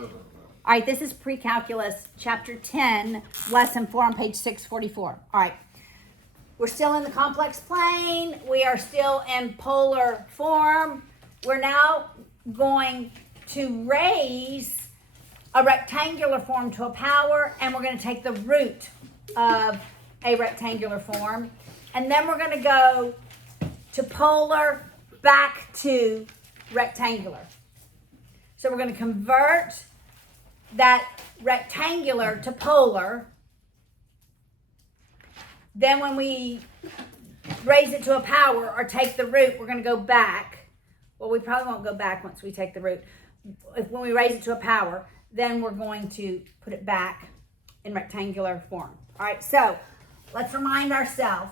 All right, this is Precalculus, chapter 10, lesson 4 on page 644. All right, we're still in the complex plane. We are still in polar form. We're now going to raise a rectangular form to a power, and we're going to take the root of a rectangular form, and then we're going to go to polar back to rectangular. So we're going to convert that rectangular to polar. Then when we raise it to a power or take the root, we're going to go back. Well, we probably won't go back once we take the root. When we raise it to a power, then we're going to put it back in rectangular form. All right, so let's remind ourselves.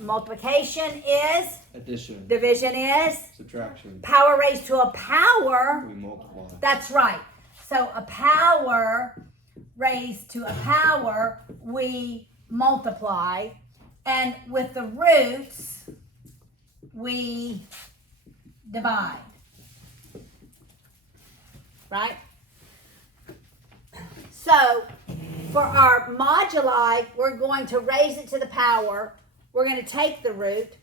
Multiplication is addition. Division is subtraction. Power raised to a power. We multiply. That's right. So a power raised to a power, we multiply. And with the roots, we divide. Right? So for our moduli, we're going to raise it to the power. We're going to take the root.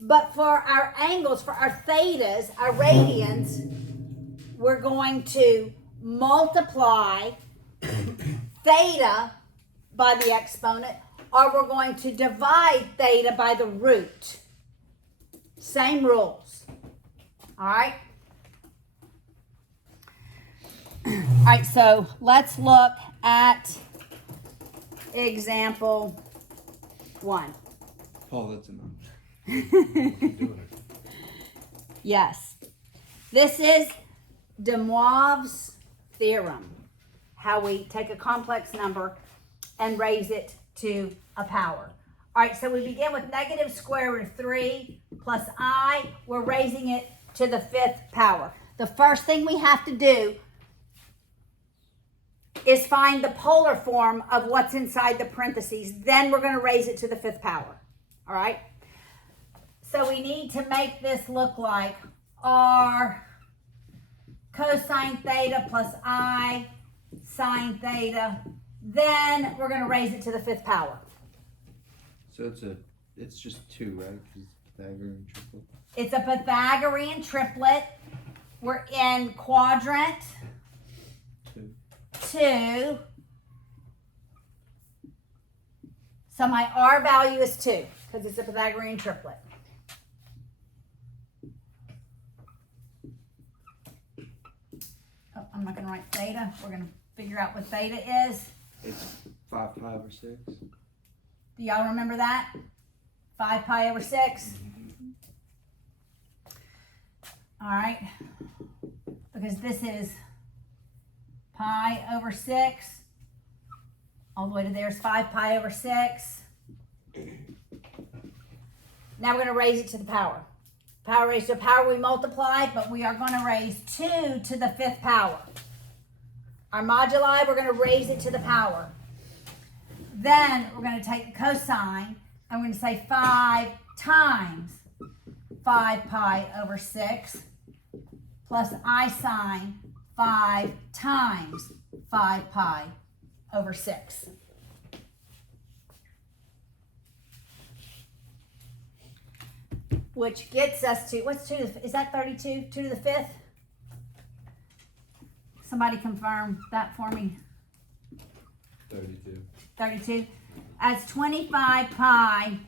But for our angles, for our thetas, our radians, we're going to multiply theta by the exponent, or we're going to divide theta by the root. Same rules. All right? All right, so let's look at example 1. Paul, that's enough. Yes. This is de Moivre's theorem, how we take a complex number and raise it to a power. All right, so we begin with negative square root of 3 plus I. We're raising it to the 5th power. The first thing we have to do is find the polar form of what's inside the parentheses. Then we're going to raise it to the 5th power. All right? So we need to make this look like R cosine theta plus I sine theta. Then we're going to raise it to the 5th power. So it's just 2, right? Because Pythagorean triplet. It's a Pythagorean triplet. We're in quadrant 2. So my R value is 2 because it's a Pythagorean triplet. Oh, I'm not going to write theta. We're going to figure out what theta is. It's 5 pi over 6. Do y'all remember that? 5 pi over 6. All right. Because this is pi over 6. All the way to there is 5 pi over 6. Now we're going to raise it to the power. Power raised to a power we multiply, but we are going to raise 2 to the 5th power. Our moduli, we're going to raise it to the power. Then we're going to take the cosine, and we're going to say 5 times 5 pi over 6 plus I sine 5 times 5 pi over 6. Which gets us to, what's 2 to the, is that 32? 2 to the 5th? Somebody confirm that for me. 32. 32. As 25 pi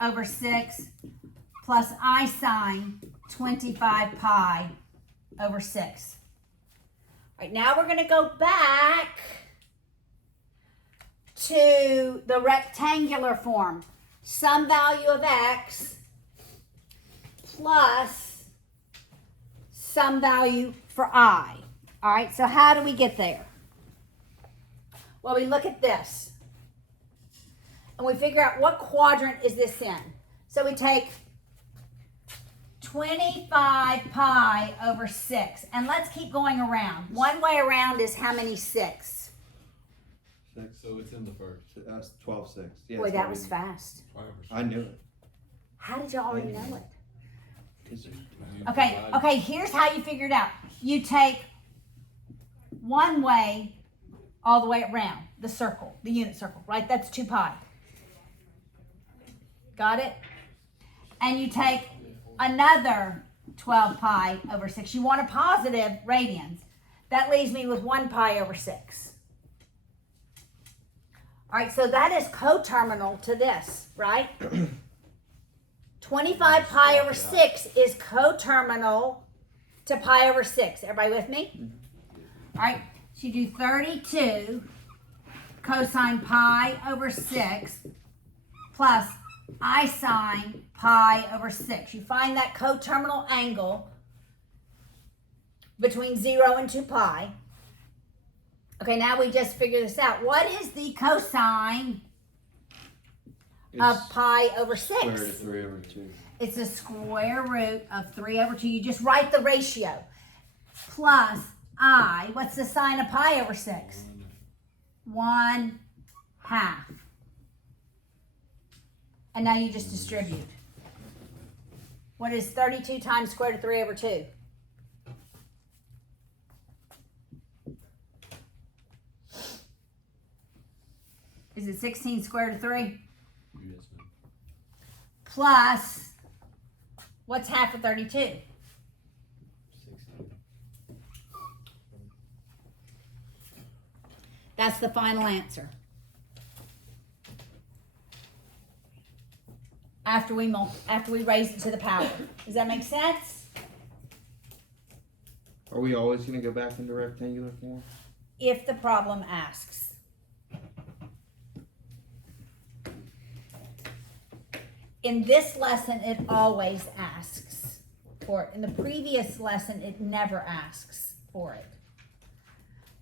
over 6 plus I sine 25 pi over 6. All right, now we're going to go back to the rectangular form. Some value of x plus some value for I. All right, so how do we get there? Well, we look at this and we figure out what quadrant is this in. So we take 25 pi over 6, and let's keep going around. One way around is how many 6? 6, so it's in the first. That's 12, 6. Yeah, Boy, that was fast. I knew it. How did you already know it? Is it? Okay, here's how you figure it out. You take one way all the way around the circle, the unit circle, right? That's 2 pi. Got it? And you take another 12 pi over 6. You want a positive radians. That leaves me with 1 pi over 6. All right, so that is coterminal to this, right? 25 pi over 6 is coterminal to pi over 6. Everybody with me? All right, so you do 32 cosine pi over 6 plus I sine pi over 6. You find that coterminal angle between 0 and 2 pi. Okay, now we just figure this out. What is the cosine of pi over 6? Square root of 3 over 2. It's the square root of 3 over 2. You just write the ratio. Plus I, what's the sine of pi over 6? 1/2. And now you just distribute. What is 32 times square root of 3 over 2? Is it 16 square root of 3? Yes, ma'am. Plus, what's half of 32? 16. That's the final answer. After we raise it to the power. Does that make sense? Are we always going to go back into rectangular form? If the problem asks. In this lesson, it always asks for it. In the previous lesson, it never asks for it.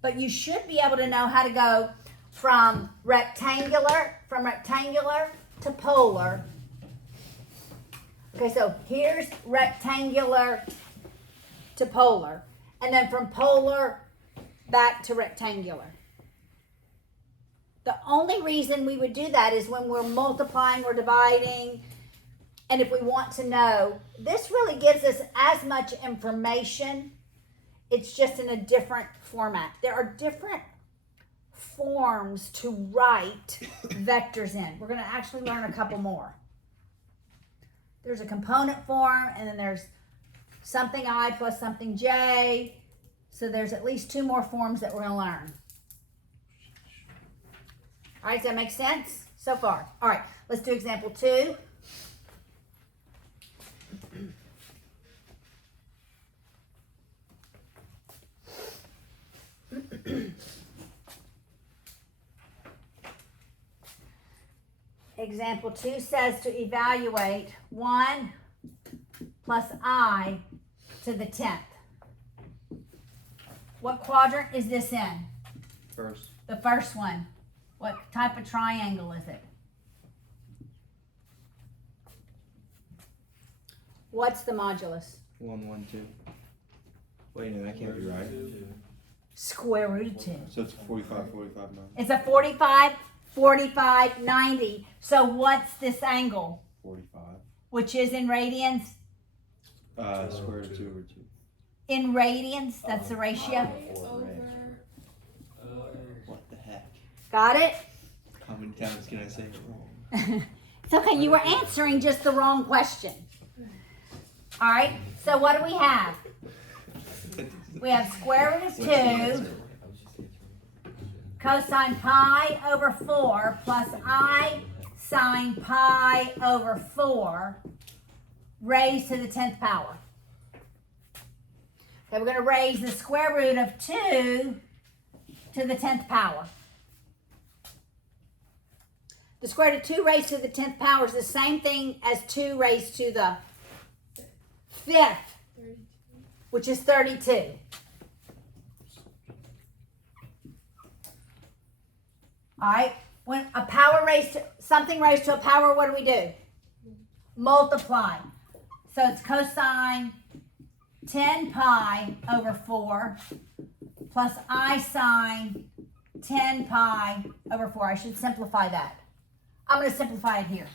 But you should be able to know how to go from rectangular to polar. Okay, so here's rectangular to polar. And then from polar back to rectangular. The only reason we would do that is when we're multiplying or dividing. And if we want to know, this really gives us as much information. It's just in a different format. There are different forms to write vectors in. We're going to actually learn a couple more. There's a component form, and then there's something I plus something j. So there's at least 2 more forms that we're going to learn. All right, does that make sense so far? All right, let's do example 2. Example 2 says to evaluate 1 plus I to the 10th. What quadrant is this in? First. The first one. What type of triangle is it? What's the modulus? 1, 1, 2. Wait, no, that can't be right. Square root of 2. So it's 45, 45, 90. It's a 45, 45, 90. So what's this angle? 45. Which is in radians? Square root of 2 over 2. In radians, that's the ratio. What the heck? Got it? How many times can I say it wrong? It's okay, you were answering just the wrong question. All right, so what do we have? We have square root of 2 cosine pi over 4 plus I sine pi over 4 raised to the 10th power. Okay, we're going to raise the square root of 2 to the 10th power. The square root of 2 raised to the 10th power is the same thing as 2 raised to the 5th, which is 32. All right, when a power raised to, something raised to a power, what do? Multiply. So it's cosine 10 pi over 4 plus I sine 10 pi over 4. I should simplify that. I'm going to simplify it here.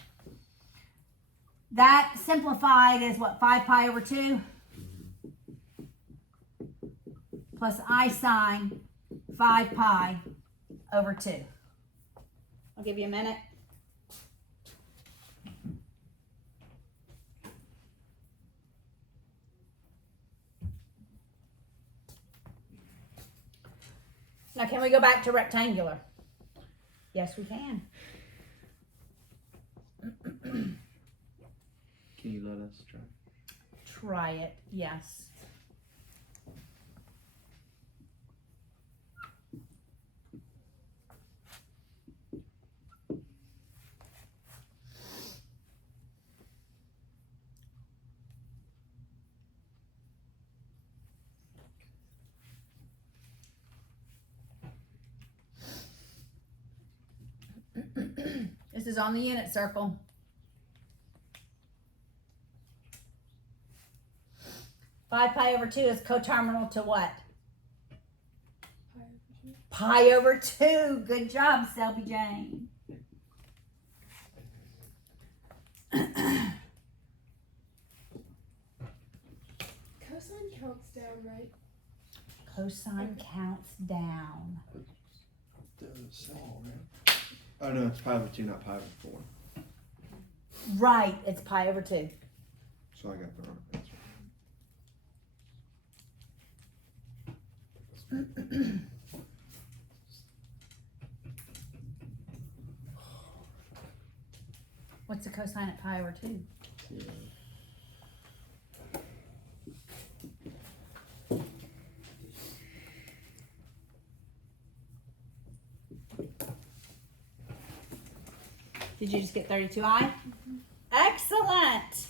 That simplified is what, 5 pi over 2? Plus I sine 5 pi over 2. I'll give you a minute. Now, can we go back to rectangular? Yes, we can. Can you let us try? Try it, yes. This is on the unit circle. Five pi over 2 is coterminal to what? Pi over 2. Good job, Selby Jane. Cosine counts down, right? Cosine counts down. Oh no, it's pi over 2, not pi over 4. Right, it's pi over 2. So I got the wrong answer. What's the cosine at pi over 2? Yeah. Did you just get 32i? Excellent.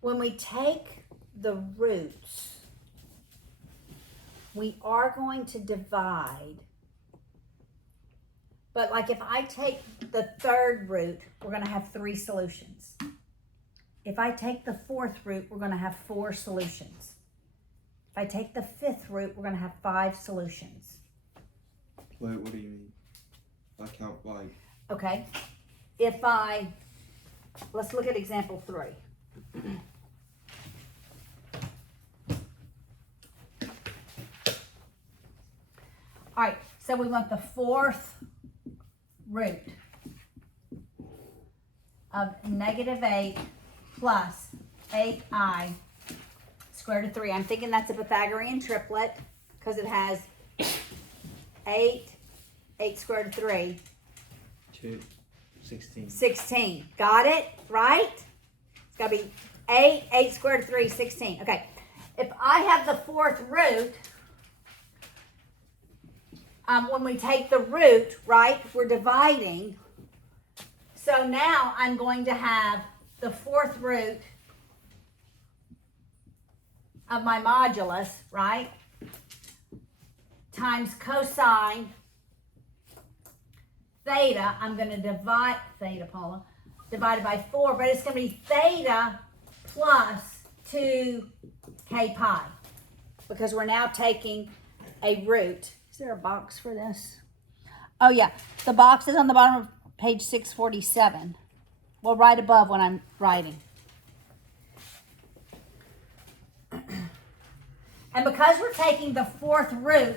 When we take the roots, we are going to divide. But like if I take the third root, we're going to have 3 solutions. If I take the fourth root, we're going to have 4 solutions. If I take the fifth root, we're going to have 5 solutions. Wait, what do you mean? I count like. Okay. Let's look at example 3. All right, so we want the fourth root of -8 plus 8i square root of 3. I'm thinking that's a Pythagorean triplet because it has 8 square root of 3. 2, 16. 16. Got it? Right? It's got to be 8 square root of 3, 16. Okay. If I have the fourth root, when we take the root, right, we're dividing. So now I'm going to have the fourth root of my modulus, right, times cosine theta. I'm going to divide theta, Paula, divided by 4, but it's going to be theta plus 2k pi because we're now taking a root. Is there a box for this? Oh, yeah. The box is on the bottom of page 647. Well, right above when I'm writing. And because we're taking the fourth root,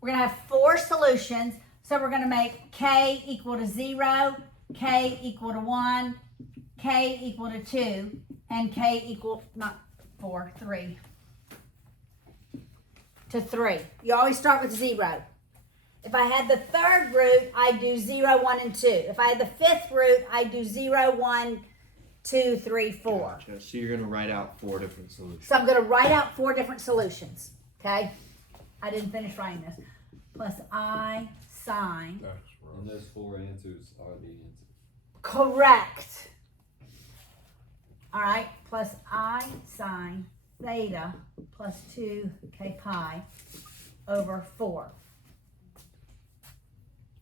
we're going to have 4 solutions. So we're going to make k equal to 0, k equal to 1, k equal to 2, and k equal, not 4, 3. To 3. You always start with 0. If I had the third root, I'd do 0, 1, and 2. If I had the fifth root, I'd do 0, 1, 2, 3, 4. Gotcha. So you're going to write out 4 different solutions. So I'm going to write out 4 different solutions. Okay? I didn't finish writing this. Plus I sine. That's right. And those 4 answers are the answers. Correct. All right. Plus I sine theta plus 2k pi over 4. All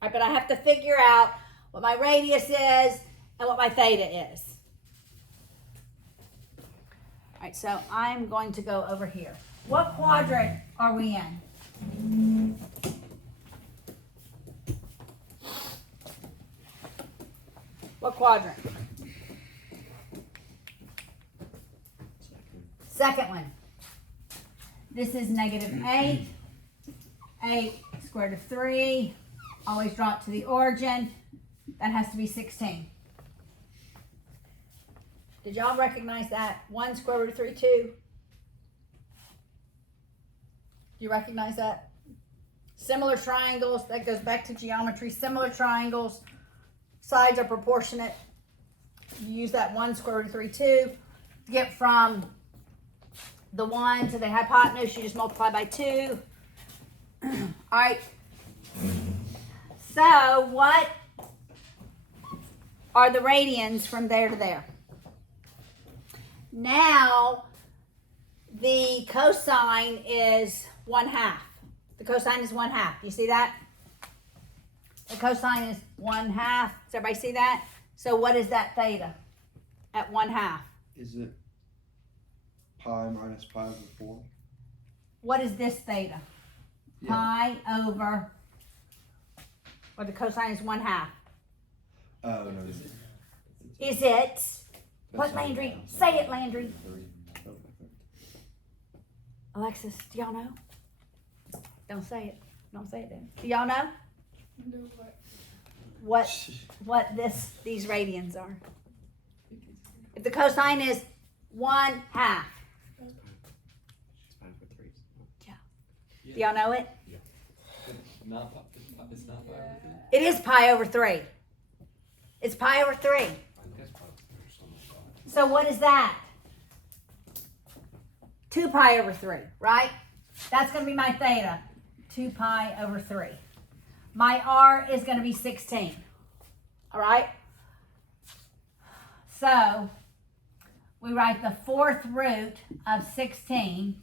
right, but I have to figure out what my radius is and what my theta is. right, so I'm going to go over here. What quadrant are we in? What quadrant? Second one. This is -8. 8 square root of 3. Always draw it to the origin. That has to be 16. Did y'all recognize that? 1 square root of 3, 2. Do you recognize that? Similar triangles, that goes back to geometry. Similar triangles, sides are proportionate. You use that 1 square root of 3, 2. To get from the 1 to the hypotenuse, you just multiply by 2. All right. So what are the radians from there to there? Now the cosine is 1/2. The cosine is 1/2. You see that? The cosine is 1/2. Does everybody see that? So what is that theta at 1/2? Is it pi minus pi over 4? What is this theta? Yeah. Pi over, well, the cosine is 1/2. Oh, no. Is it, what, Landry? Say it, Landry. Alexis, do y'all know? Don't say it. Don't say it then. Do y'all know No, what? what these radians are? If the cosine is 1/2. Do y'all know it? Not, it's not pi over 3. It is pi over 3. It's pi over 3. I guess pi over 3 or something like that. So what is that? 2 pi over 3, right? That's going to be my theta. 2 pi over 3. My r is going to be 16. All right? So we write the 4th root of 16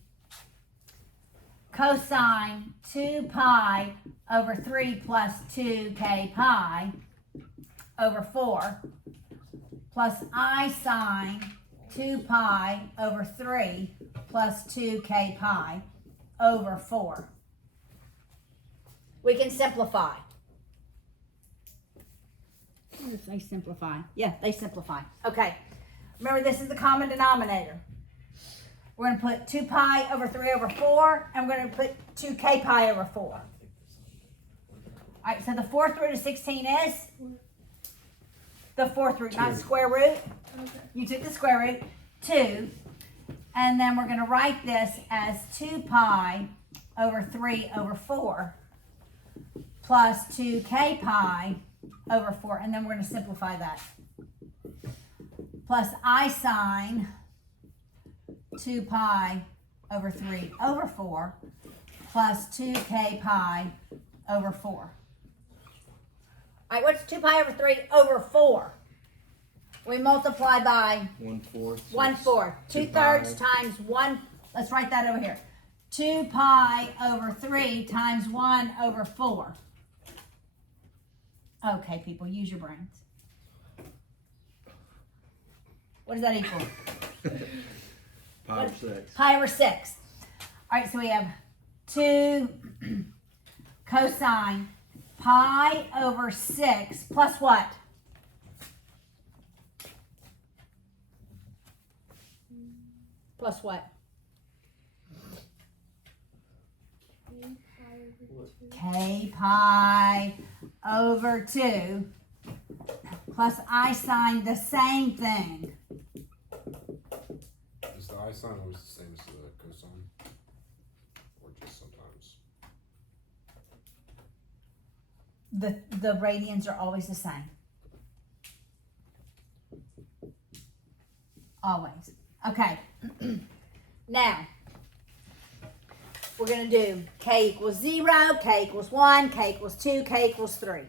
cosine 2 pi over 3 plus 2k pi over 4 plus I sine 2 pi over 3 plus 2k pi over 4. We can simplify. What if they simplify? Yeah, they simplify. Okay. Remember, this is the common denominator. We're going to put 2 pi over 3 over 4, and we're going to put 2k pi over 4. All right, so the 4th root of 16 is? The 4th root, not square root. Okay. You took the square root, 2. And then we're going to write this as 2 pi over 3 over 4 plus 2k pi over 4. And then we're going to simplify that. Plus I sine 2 pi over 3 over 4 plus 2k pi over 4. All right, what's 2 pi over 3 over 4? We multiply by 1/4. 1/4. 2/3 times 1. Let's write that over here. 2 pi over 3 times 1 over 4. Okay, people, use your brains. What does that equal? Pi over 6. Pi over 6. All right, so we have 2 cosine pi over 6 plus what? Plus what? K pi over 2 plus I sine the same thing. Is the I sign always the same as the cosine? Or just sometimes? The radians are always the same. Always. Okay. Now, we're going to do k equals 0, k equals 1, k equals 2, k equals 3.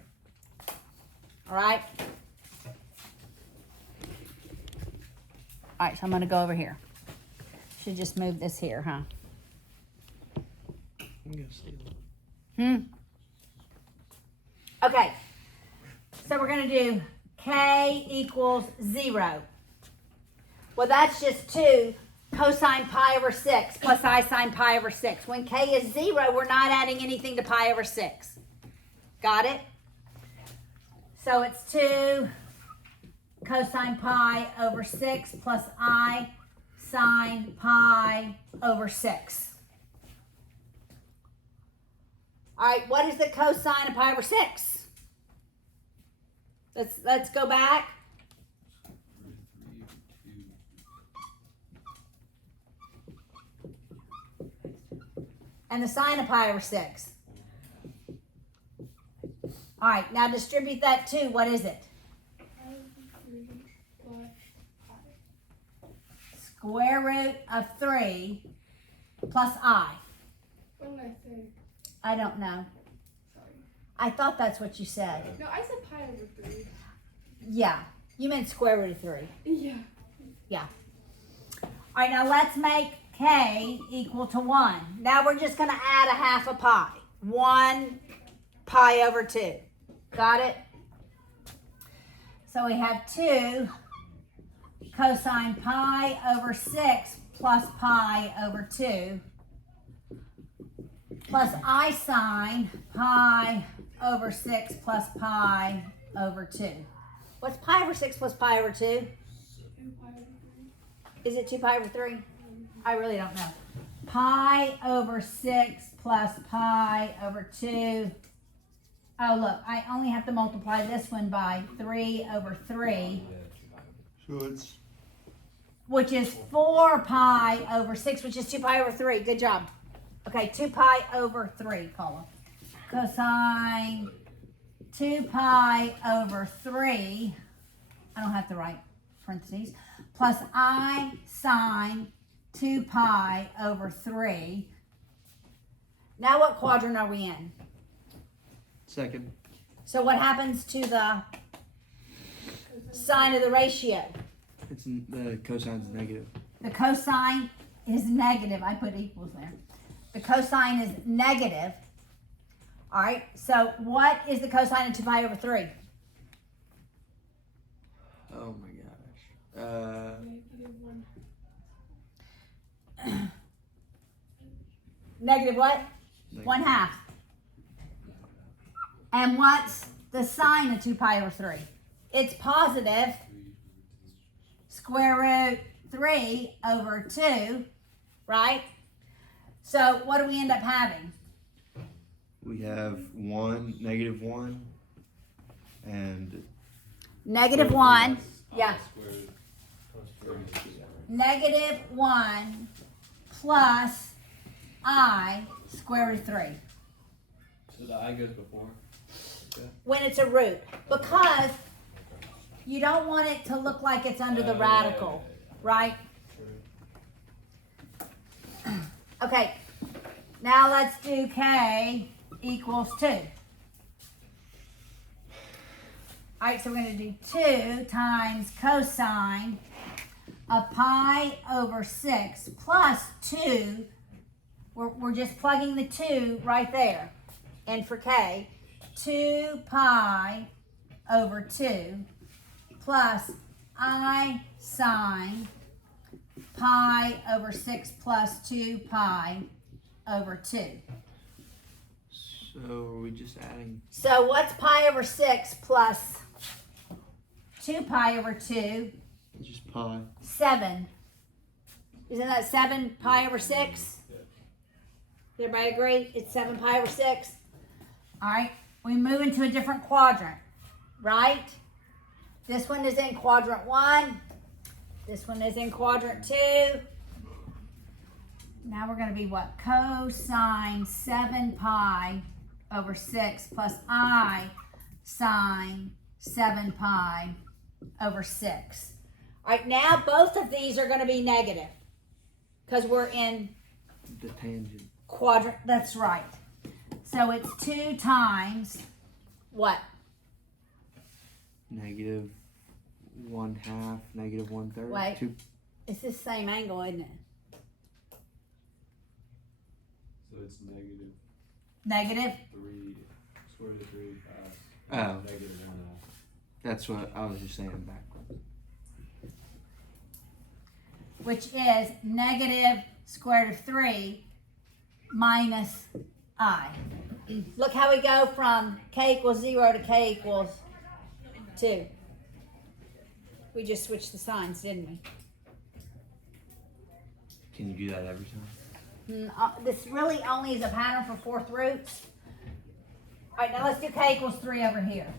All right? All right, so I'm going to go over here. Should just move this here, huh? Okay. So we're going to do k equals 0. Well, that's just 2 cosine pi over 6 plus I sine pi over 6. When k is 0, we're not adding anything to pi over 6. Got it? So it's 2 cosine pi over 6 plus I sine pi over 6. All right, what is the cosine of pi over 6? Let's go back. And the sine of pi over 6. All right, now distribute that 2. What is it? Pi over 3 plus pi. Square root of 3 plus I. What did I say? I don't know. Sorry. I thought that's what you said. No, I said pi over 3. Yeah, you meant square root of 3. Yeah. All right, now let's make k equal to 1. Now we're just going to add a half a pi. 1 pi over 2. Got it? So we have 2 cosine pi over 6 plus pi over 2 plus I sine pi over 6 plus pi over 2. What's pi over 6 plus pi over 2? 2 pi over 3. Is it 2 pi over 3? I really don't know. Pi over 6 plus pi over 2. Oh, look, I only have to multiply this one by 3 over 3, So it's which is 4 pi over 6, which is 2 pi over 3. Good job. Okay, 2 pi over 3, Paula. Cosine 2 pi over 3. I don't have to write parentheses. Plus I sine 2 pi over 3. Now what quadrant are we in? second. So what happens to the sine of the ratio? The cosine's negative. The cosine is negative. I put equals there. The cosine is negative. All right, so what is the cosine of 2 pi over 3? Oh my gosh. -1. Negative what? 1/2. And what's the sine of 2 pi over 3? It's positive square root 3 over 2, right? So what do we end up having? We have negative 1, and Negative 1. Yeah. Squared plus 3. Negative 1 plus I square root 3. So the I goes before. When it's a root. Because you don't want it to look like it's under the radical, right? True. Okay, now let's do k equals 2. All right, so we're going to do 2 times cosine of pi over 6 plus 2. We're just plugging the 2 right there. And for k, 2 pi over 2 plus I sine pi over 6 plus 2 pi over 2. so are we just adding? So what's pi over 6 plus 2 pi over 2? It's just pi. 7. Isn't that 7 pi over 6? Does everybody agree? It's 7 pi over 6. All right, we move into a different quadrant, right? This one is in quadrant 1. This one is in quadrant 2. Now we're going to be what? Cosine 7 pi over 6 plus I sine 7 pi over 6. All right, now both of these are going to be negative because we're in The tangent. quadrant. That's right. So it's 2 times what? Negative 1/2, negative 1/3. Wait. 2. It's the same angle, isn't it? So it's negative Negative. 3, square root of 3 past Oh, negative 1/2. that's what I was just saying backwards. which is negative square root of 3 minus I. Look how we go from k equals 0 to k equals 2. We just switched the signs, didn't we? Can you do that every time? This really only is a pattern for fourth roots. All right, now let's do k equals 3 over here.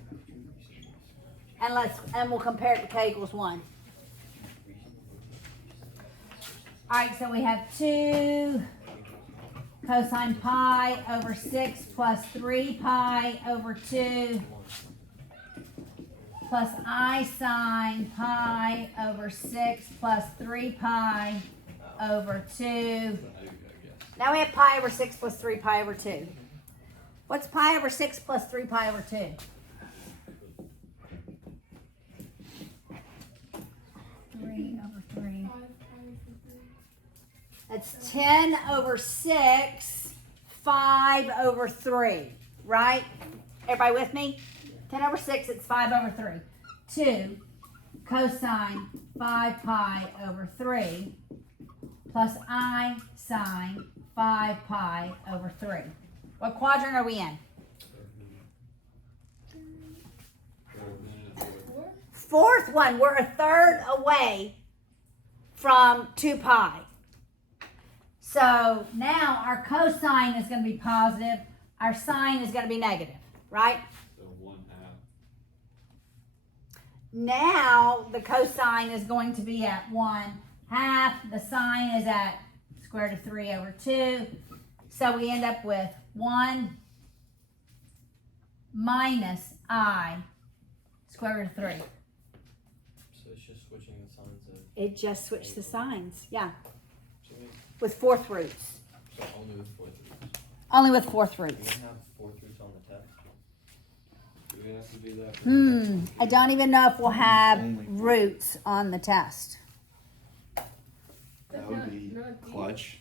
And we'll compare it to k equals 1. All right, so we have 2 cosine pi over 6 plus 3 pi over 2 plus I sine pi over 6 plus 3 pi over 2. Now we have pi over 6 plus 3 pi over 2. What's pi over 6 plus 3 pi over 2? 3 over 3. 5 pi over 3. That's 10 over 6, 5 over 3, right? Everybody with me? 10 over 6, it's 5 over 3. 2 cosine 5 pi over 3 plus I sine 5 pi over 3. What quadrant are we in? Fourth one. We're a third away from 2 pi. So now our cosine is going to be positive. Our sine is going to be negative, right? So 1/2. Now the cosine is going to be at 1/2. The sine is at square root of 3 over 2. So we end up with 1 minus I square root of 3. So it's just switching the signs of. It just switched the signs, yeah, So, we- with fourth roots. so only with fourth roots. Only with fourth Do we roots. have fourth roots on the test? Do we have to do that? for the next one? I don't even know if we'll have Only fourth. roots on the test. That would be Not deep. clutch.